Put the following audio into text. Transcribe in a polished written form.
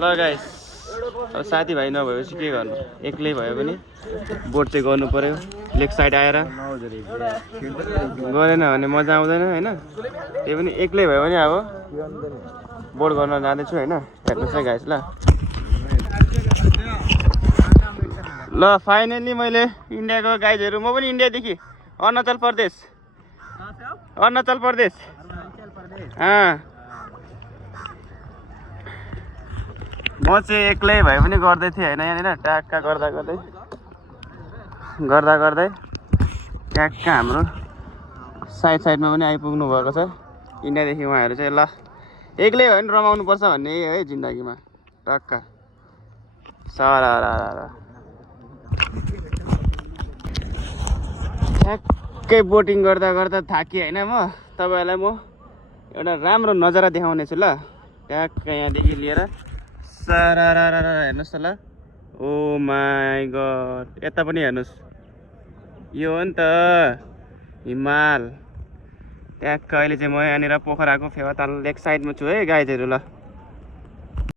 ल गाइस अब साथीभाइ नभएपछि के गर्नु एक्लै भयो भने बोट चाहिँ गर्नु पर्यो लेक साइड आएर गरेन भने मजा आउँदैन हैन त्यही पनि एक्लै भयो भने अब बोट गर्न जाँदैछु हैन हेर्नुहोस् है गाइस ल फाइनली मैले इन्डियाको गाइजहरू म पनि इन्डियादेखि अरुणाचल प्रदेश म चाहिँ एक्लै भए पनि गर्दै थिएँ हैन यहाँनिर ट्याक्का गर्दा गर्दै ट्याक्का हाम्रो साइडमा पनि आइपुग्नु भएको छ इन्डियादेखि उहाँहरू चाहिँ ल एक्लै भयो भने रमाउनु पर्छ भन्ने है जिन्दगीमा टक्का सारा ठ्याक्कै बोटिङ गर्दा थाकेँ हैन म तपाईहरुलाई म एउटा राम्रो नजारा देखाउने छु ल ट्याक्कै यहाँदेखि लिएर सारा हेर्नुहोस् त ल ओ माई गड यता पनि हेर्नुहोस् यो हो नि त हिमाल ट्याक्क अहिले चाहिँ म यहाँनिर पोखराको फेवाताल लेक साइडमा छु है गाइजहरू ल